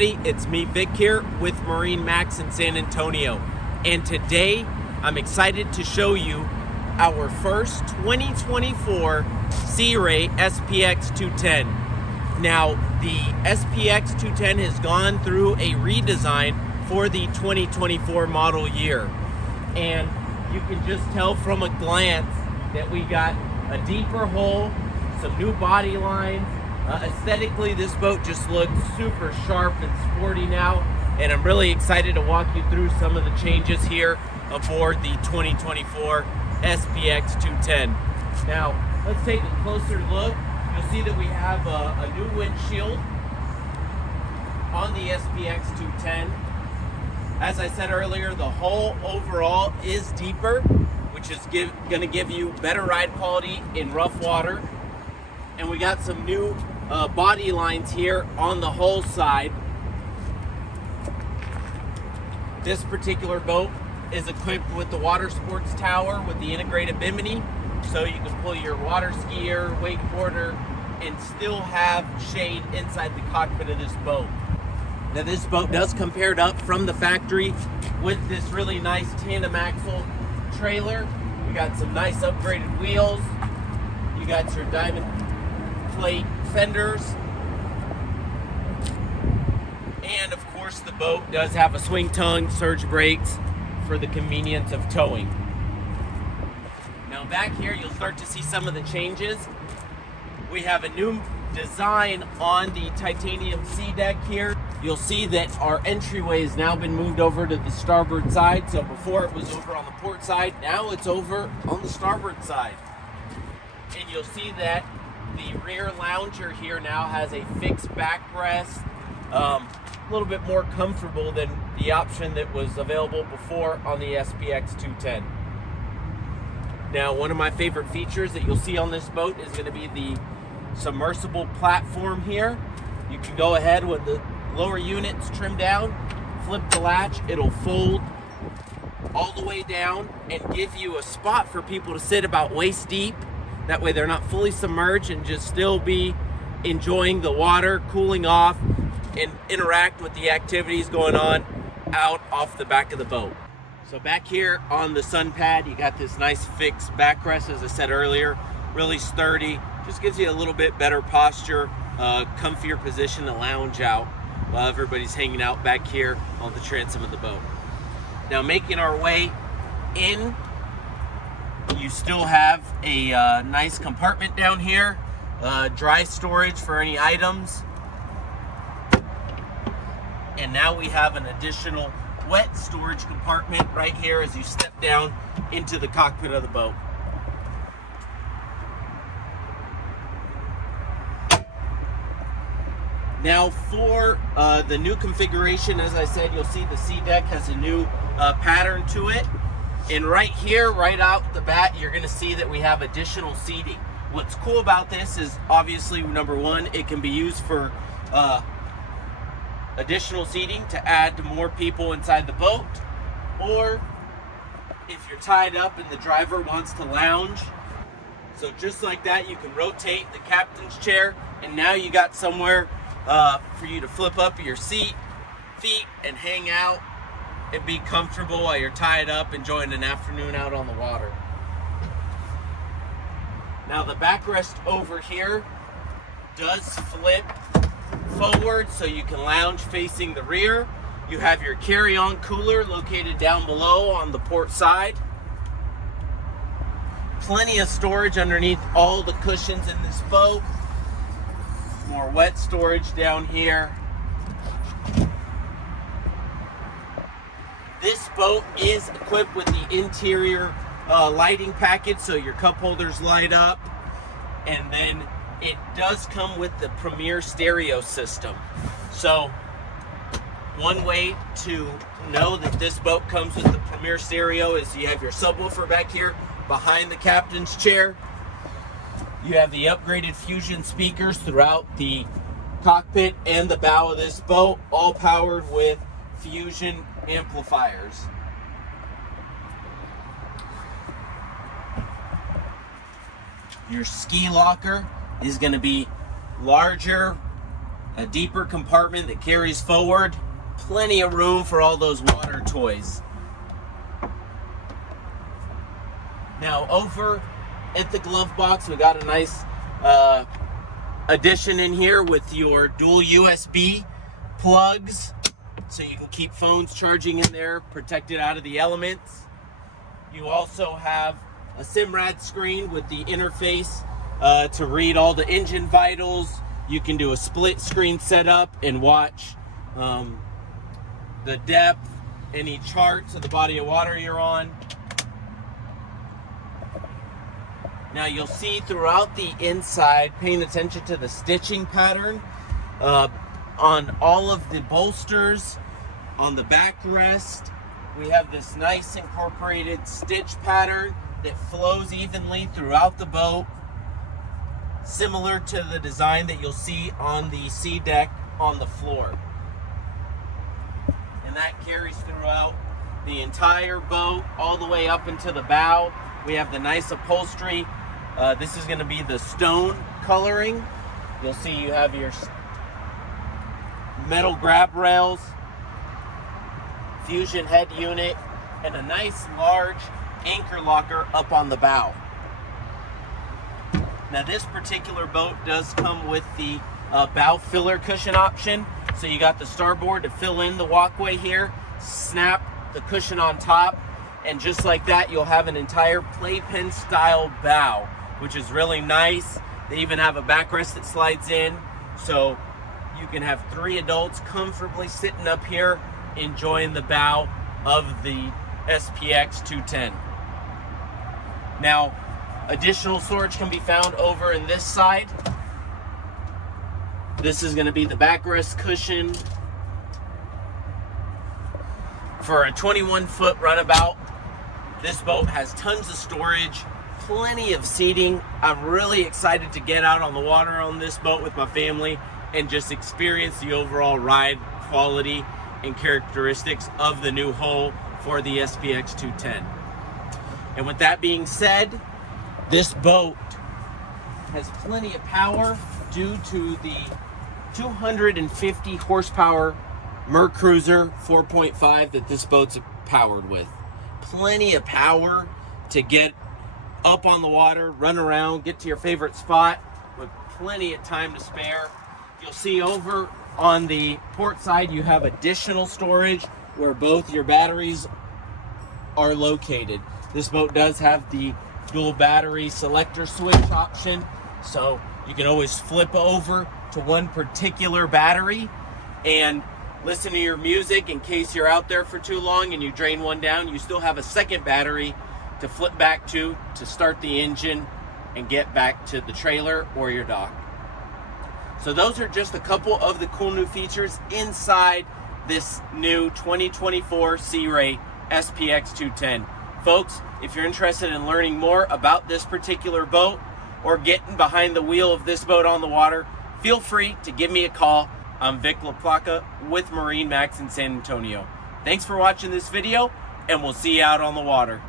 everybody, it's me Vic here with MarineMax in San Antonio, and today I'm excited to show you our first 2024 Sea Ray SPX 210. Now the SPX 210 has gone through a redesign for the 2024 model year, and you can just tell from a glance that we got a deeper hull, some new body lines. Aesthetically, this boat just looks super sharp and sporty now, and I'm really excited to walk you through some of the changes here aboard the 2024 SPX 210. Now, let's take a closer look. You'll see that we have a new windshield on the SPX 210. As I said earlier, the hull overall is deeper, which is going to give you better ride quality in rough water. And we got some new body lines here on the hull side. This particular boat is equipped with the watersports tower with the integrated bimini, so you can pull your water skier, wakeboarder, and still have shade inside the cockpit of this boat. Now this boat does come paired up from the factory with this really nice tandem axle trailer. We got some nice upgraded wheels. You got your diamond plate fenders, and of course the boat does have a swing tongue, surge brakes for the convenience of towing. Now back here you'll start to see some of the changes. We have a new design on the titanium sea deck here. You'll see that our entryway has now been moved over to the starboard side. So before it was over on the port side, now it's over on the starboard side. And you'll see that the rear lounger here now has a fixed backrest, a little bit more comfortable than the option that was available before on the SPX 210. Now, one of my favorite features that you'll see on this boat is going to be the submersible platform here. You can go ahead with the lower units trimmed down, flip the latch, it'll fold all the way down and give you a spot for people to sit about waist deep. That way they're not fully submerged and just still be enjoying the water, cooling off, and interact with the activities going on out off the back of the boat. So back here on the sun pad, you got this nice fixed backrest, as I said earlier, really sturdy, just gives you a little bit better posture, comfier position to lounge out while everybody's hanging out back here on the transom of the boat. Now making our way in, you still have a nice compartment down here, dry storage for any items. And now we have an additional wet storage compartment right here as you step down into the cockpit of the boat. Now for the new configuration, as I said, you'll see the sea deck has a new pattern to it. And right here, right out the bat, you're gonna see that we have additional seating. What's cool about this is obviously, number one, it can be used for additional seating to add to more people inside the boat, or if you're tied up and the driver wants to lounge. So just like that, you can rotate the captain's chair, and now you got somewhere for you to flip up your feet and hang out and be comfortable while you're tied up enjoying an afternoon out on the water. Now the backrest over here does flip forward so you can lounge facing the rear. You have your carry-on cooler located down below on the port side. Plenty of storage underneath all the cushions in this boat. More wet storage down here. This boat is equipped with the interior lighting package, so your cup holders light up, and then it does come with the Premier stereo system. So one way to know that this boat comes with the Premier stereo is you have your subwoofer back here behind the captain's chair. You have the upgraded Fusion speakers throughout the cockpit and the bow of this boat, all powered with Fusion amplifiers. Your ski locker is going to be larger, A deeper compartment that carries forward. Plenty of room for all those water toys. Now over at the glove box, we got a nice addition in here with your dual USB plugs, so you can keep phones charging in there, protected out of the elements. You also have a SIMRAD screen with the interface to read all the engine vitals. You can do a split screen setup and watch the depth, any charts of the body of water you're on. Now you'll see throughout the inside, paying attention to the stitching pattern on all of the bolsters, on the backrest, we have this nice incorporated stitch pattern that flows evenly throughout the boat, similar to the design that you'll see on the sea deck on the floor. And that carries throughout the entire boat, all the way up into the bow. We have the nice upholstery. This is going to be the stone coloring. You'll see you have your metal grab rails, fusion head unit, and a nice large anchor locker up on the bow. Now this particular boat does come with the bow filler cushion option. So you got the starboard to fill in the walkway here, snap the cushion on top, and just like that you'll have an entire playpen style bow, which is really nice. They even have a backrest that slides in, so you can have 3 adults comfortably sitting up here enjoying the bow of the SPX 210. Now, additional storage can be found over in this side. This is going to be the backrest cushion for a 21-foot runabout. This boat has tons of storage, plenty of seating. I'm really excited to get out on the water on this boat with my family and just experience the overall ride quality and characteristics of the new hull for the SPX 210. And with that being said, this boat has plenty of power due to the 250 horsepower Mercruiser 4.5 that this boat's powered with. Plenty of power to get up on the water, run around, get to your favorite spot with plenty of time to spare. You'll see over on the port side you have additional storage where both your batteries are located. This boat does have the dual battery selector switch option, so you can always flip over to one particular battery and listen to your music in case you're out there for too long and you drain one down. You still have a second battery to flip back to start the engine and get back to the trailer or your dock. So those are just a couple of the cool new features inside this new 2024 Sea Ray SPX 210. Folks, if you're interested in learning more about this particular boat or getting behind the wheel of this boat on the water, feel free to give me a call. I'm Vic LaPlaca with MarineMax in San Antonio. Thanks for watching this video, and we'll see you out on the water.